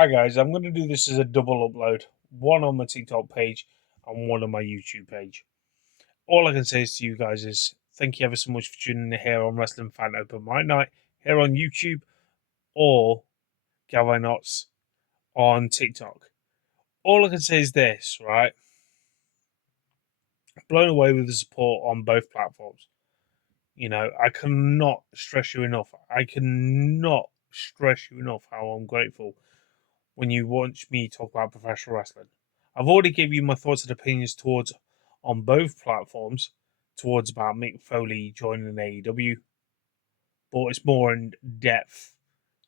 Hi guys, I'm going to do this as a double upload, one on my TikTok page and one on my YouTube page. All I can say is to you guys is thank you ever so much for tuning in here on Wrestling Fan Open Mic Night here on YouTube or Galvin Knots on TikTok. All I can say is this, right? Blown away with the support on both platforms. I cannot stress you enough. I cannot stress you enough how I'm grateful when you watch me talk about professional wrestling. I've already gave you my thoughts and opinions towards on both platforms towards about Mick Foley joining AEW, but it's more in depth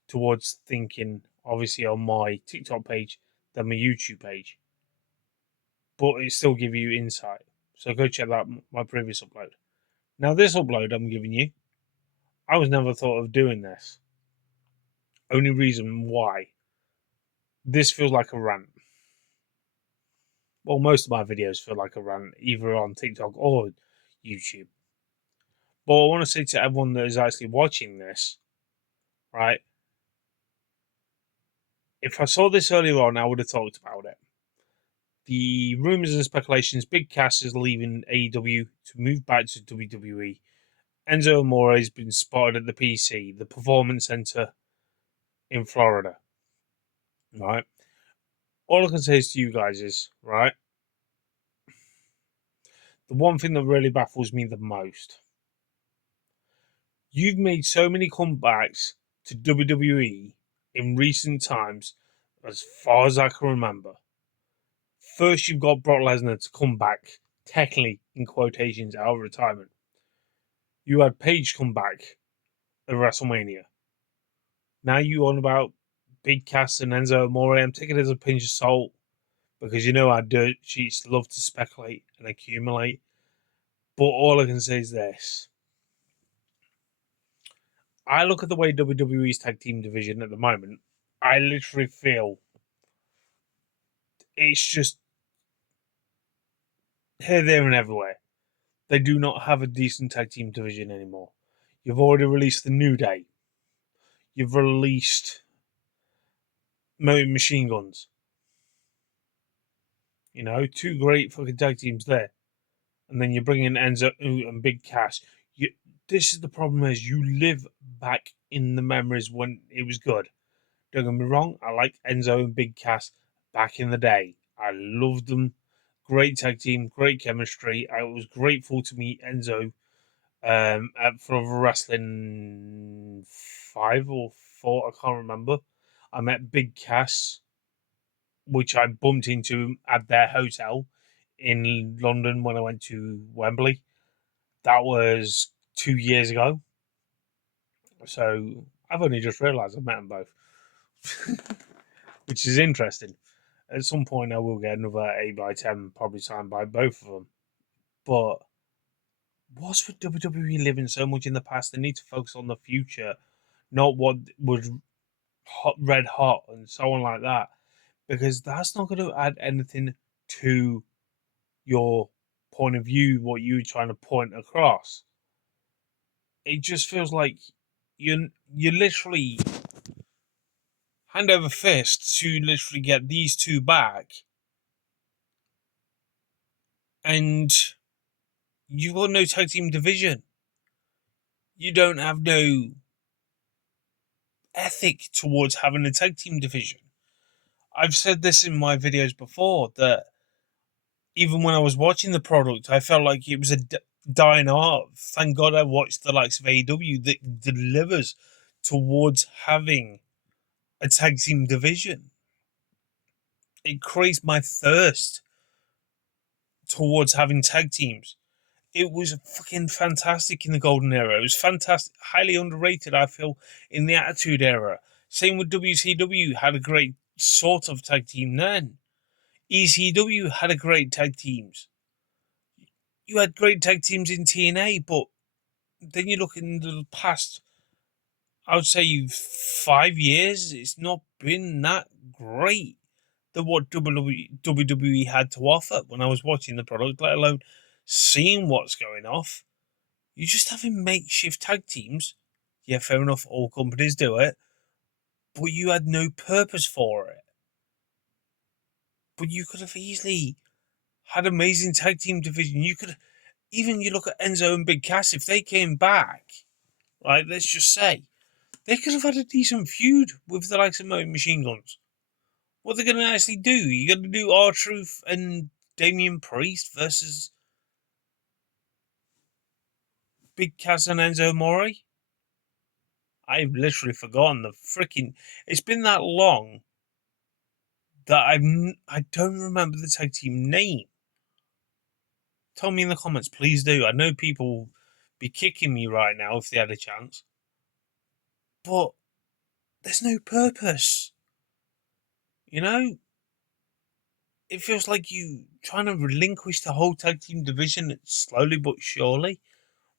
towards thinking obviously on my TikTok page than my YouTube page. But it still give you insight. So go check out my previous upload. Now this upload I'm giving you, I was never thought of doing this. Only reason why. This feels like a rant. Well, most of my videos feel like a rant, either on TikTok or YouTube. But I want to say to everyone that is actually watching this, right? If I saw this earlier on, I would have talked about it. The rumors and speculations: Big Cass is leaving AEW to move back to WWE. Enzo Amore has been spotted at the PC, the Performance Center in Florida. Right. All I can say is to you guys is, right, the one thing that really baffles me the most. You've made so many comebacks to WWE in recent times, as far as I can remember. First, you've got Brock Lesnar to come back, technically, in quotations, out of retirement. You had Paige come back at WrestleMania. Now you on about Big Cass and Enzo Amore. I'm taking it as a pinch of salt because you know how dirt sheets love to speculate and accumulate. But all I can say is this. I look at the way WWE's tag team division at the moment. I literally feel it's just here, there, and everywhere. They do not have a decent tag team division anymore. You've already released the New Day. You've released Machine Guns. Two great fucking tag teams there. And then you bring in Enzo and Big Cass. This is the problem: is you live back in the memories when it was good. Don't get me wrong. I like Enzo and Big Cass back in the day. I loved them. Great tag team, great chemistry. I was grateful to meet Enzo at Forever Wrestling 5 or 4, I can't remember. I met Big Cass, which I bumped into at their hotel in London when I went to Wembley. That was 2 years ago. So I've only just realised I've met them both, which is interesting. At some point, I will get another 8x10, probably signed by both of them. But what's with WWE living so much in the past? They need to focus on the future, not what was red hot and so on like that, because that's not going to add anything to your point of view, what you're trying to point across. It just feels like you literally hand over fist to literally get these two back, and you've got no tag team division. You don't have no ethic towards having a tag team division. I've said this in my videos before that even when I was watching the product, I felt like it was a dying art. Thank God I watched the likes of AEW that delivers towards having a tag team division. It creates my thirst towards having tag teams. It was fucking fantastic in the golden era. It was fantastic, highly underrated, I feel, in the Attitude Era. Same with WCW, had a great sort of tag team then. ECW had a great tag teams. You had great tag teams in TNA, but then you look in the past, I would say 5 years, it's not been that great than what WWE had to offer when I was watching the product, let alone seeing what's going off. You're just having makeshift tag teams. Yeah, fair enough, all companies do it. But you had no purpose for it. But you could have easily had amazing tag team division. You could even you look at Enzo and Big Cass, if they came back, right, let's just say, they could have had a decent feud with the likes of Motor Machine Guns. What they're gonna actually do? You're gonna do R-Truth and Damian Priest versus Big Cass and Enzo Amore? I've literally forgotten the freaking. It's been that long that I don't remember the tag team name. Tell me in the comments, please do. I know people be kicking me right now if they had a chance, but there's no purpose. You know, it feels like you trying to relinquish the whole tag team division slowly but surely.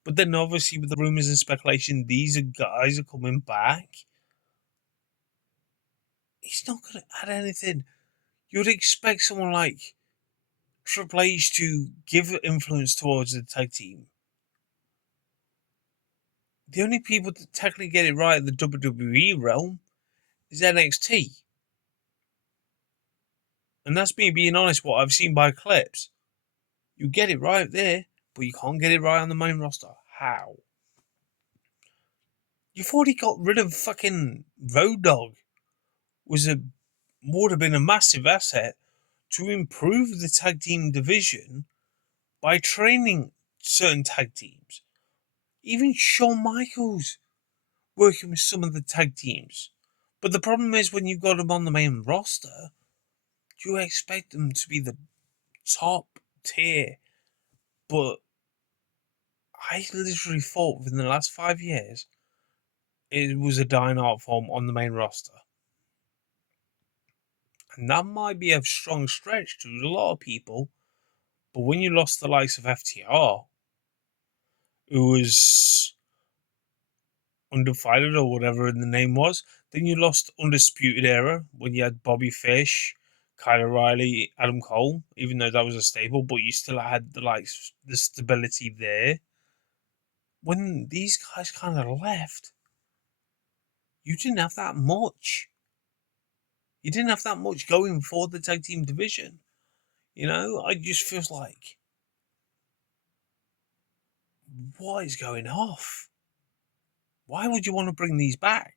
But then, obviously, with the rumors and speculation, these guys are coming back. It's not going to add anything. You'd expect someone like Triple H to give influence towards the tag team. The only people that technically get it right in the WWE realm is NXT. And that's me being honest, what I've seen by clips. You get it right there, but you can't get it right on the main roster. How? You've already got rid of fucking Road Dogg. Would have been a massive asset to improve the tag team division by training certain tag teams. Even Shawn Michaels working with some of the tag teams. But the problem is when you got them on the main roster, you expect them to be the top tier. But I literally thought within the last 5 years, it was a dying art form on the main roster. And that might be a strong stretch to a lot of people. But when you lost the likes of FTR, who was Undivided or whatever the name was, then you lost Undisputed Era when you had Bobby Fish, Kyle O'Reilly, Adam Cole, even though that was a stable, but you still had the stability there. When these guys kind of left, you didn't have that much. You didn't have that much going for the tag team division. You know, I just feels like, what is going off? Why would you want to bring these back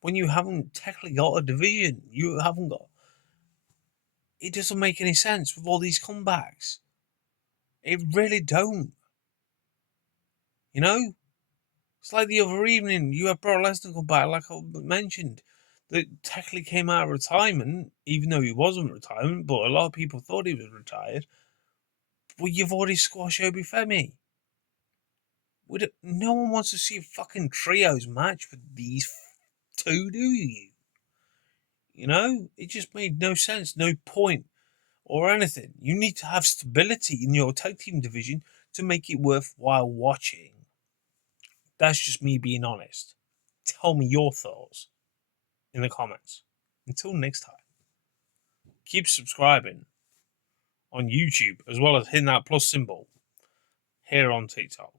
when you haven't technically got a division? You haven't got. It doesn't make any sense with all these comebacks. It really don't. You know, it's like the other evening you had Brock Lesnar come back, like I mentioned, that technically came out of retirement, even though he wasn't retirement, but a lot of people thought he was retired. Well, you've already squashed Obi Femi. No one wants to see a fucking trios match with these two, do you? You know, it just made no sense, no point, or anything. You need to have stability in your tag team division to make it worthwhile watching. That's just me being honest. Tell me your thoughts in the comments. Until next time, keep subscribing on YouTube as well as hitting that plus symbol here on TikTok.